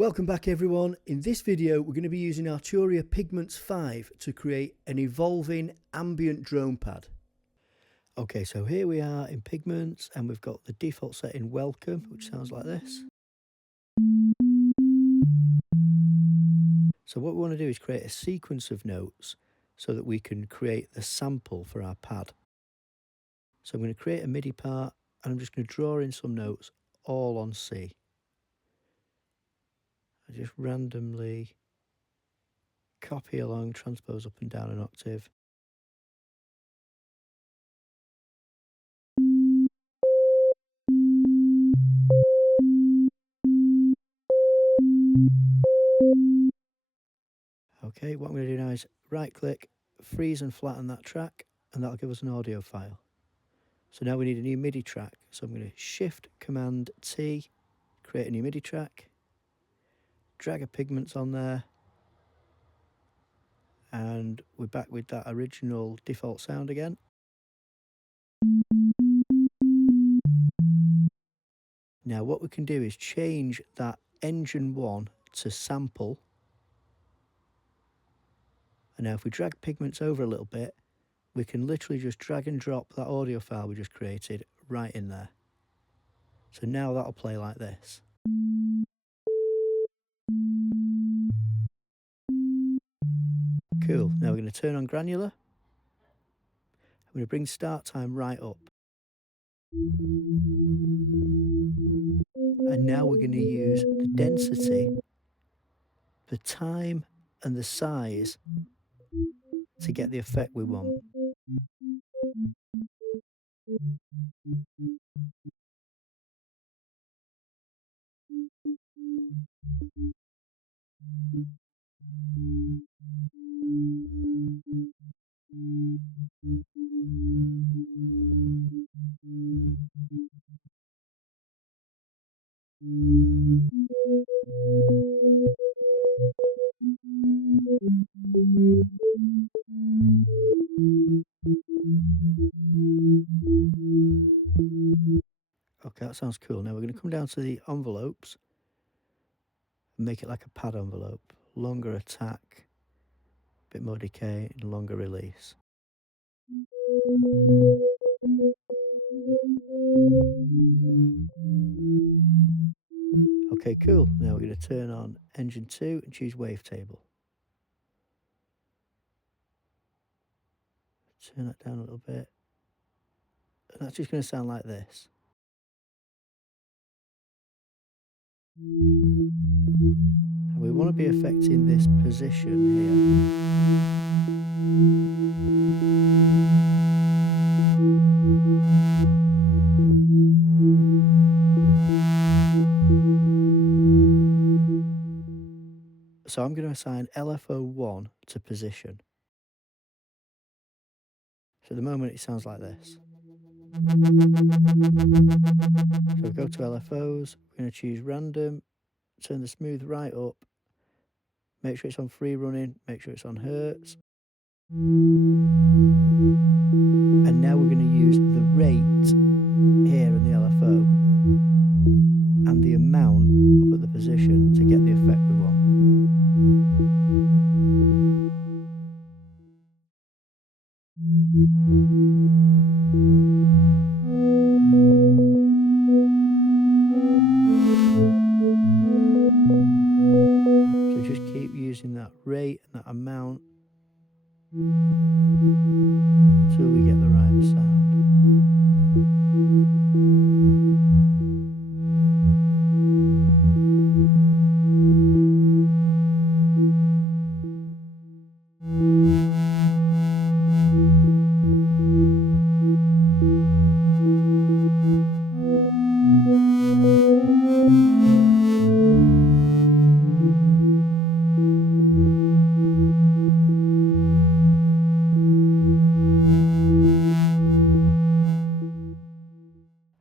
Welcome back everyone. In this video we're going to be using Arturia Pigments 5 to create an evolving ambient drone pad. Okay, so here we are in Pigments and we've got the default setting Welcome, which sounds like this. So what we want to do is create a sequence of notes so that we can create the sample for our pad. So I'm going to create a MIDI part and I'm just going to draw in some notes all on C. I just randomly copy along, transpose up and down an octave. Okay, what I'm going to do now is right click, freeze and flatten that track, and that'll give us an audio file. So now we need a new MIDI track. So I'm going to Shift Command T, create a new MIDI track, drag a Pigments on there, and we're back with that original default sound again. Now what we can do is change that engine 1 to sample. And now if we drag Pigments over a little bit, we can literally just drag and drop that audio file we just created right in there. So now that'll play like this. Cool. Now we're going to turn on Granular. I'm going to bring start time right up. And now we're going to use the density, the time and the size to get the effect we want. Okay, that sounds cool. Now we're going to come down to the envelopes and make it like a pad envelope. Longer attack, a bit more decay, and longer release. Okay, cool. Now we're going to turn on Engine 2 and choose Wavetable. Turn that down a little bit. And that's just going to sound like this. And we want to be affecting this position here. So I'm going to assign LFO 1 to position. So at the moment it sounds like this. So we go to LFOs, we're going to choose random, turn the smooth right up, make sure it's on free running, make sure it's on hertz. And now we're going to use the rate here in the LFO and the amount up at the position to get the effect we want. So just keep using that rate and that amount until we get the right sound.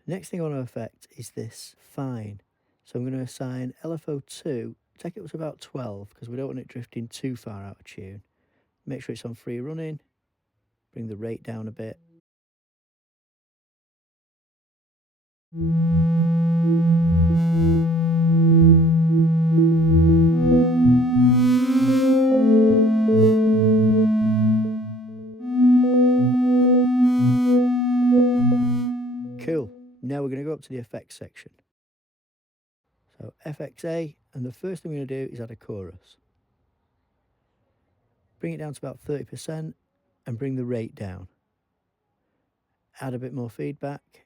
Next thing I want to affect is this fine. So I'm going to assign LFO2, take it up to about 12 because we don't want it drifting too far out of tune. Make sure it's on free running, bring the rate down a bit. up to the effects section. So FXA, and the first thing we're going to do is add a chorus. Bring it down to about 30% and bring the rate down. Add a bit more feedback.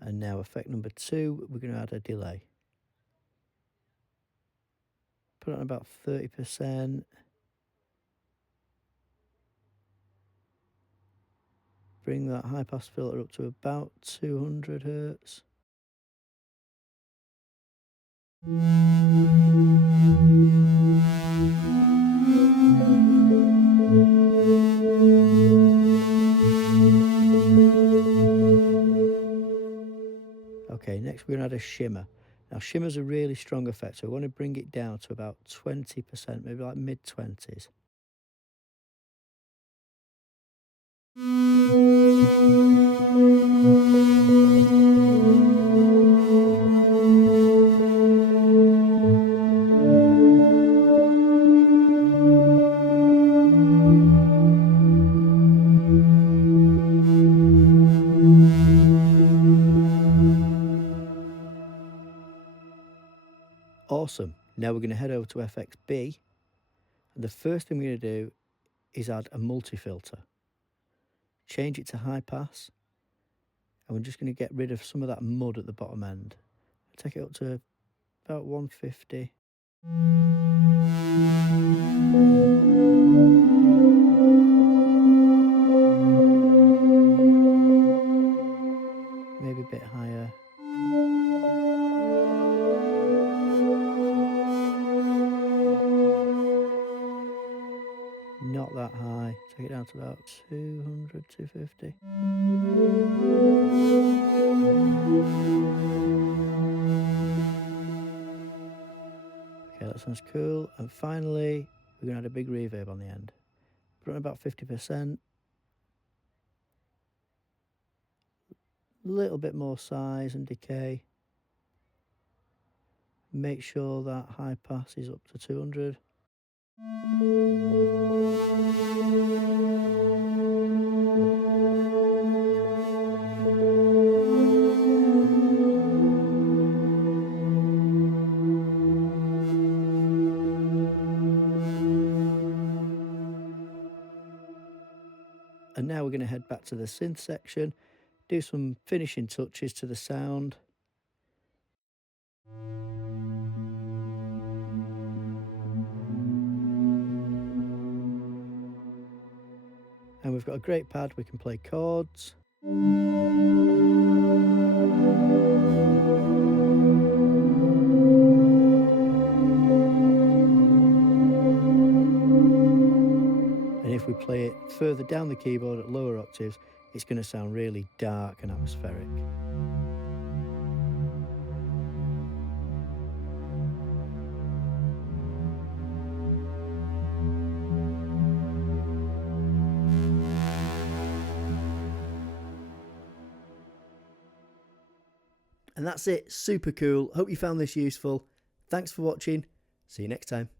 And now effect number 2, we're going to add a delay. Put it on about 30%. Bring that high pass filter up to about 200 Hertz. Okay, next we're going to add a shimmer. Now shimmer's a really strong effect, so we want to bring it down to about 20%, maybe like mid-20s. Awesome. Now we're going to head over to FXB, and the first thing we're going to do is add a multi-filter. Change it to high pass, and we're just going to get rid of some of that mud at the bottom end. Take it up to about 150. Maybe a bit higher. Not that high. Take it down to about 200, 250. Okay, that sounds cool. And finally, we're going to add a big reverb on the end. Put on about 50%. A little bit more size and decay. Make sure that high pass is up to 200. And now we're going to head back to the synth section, do some finishing touches to the sound. And we've got a great pad, we can play chords. And if we play it further down the keyboard at lower octaves, it's going to sound really dark and atmospheric. And that's it, super cool. Hope you found this useful. Thanks for watching. See you next time.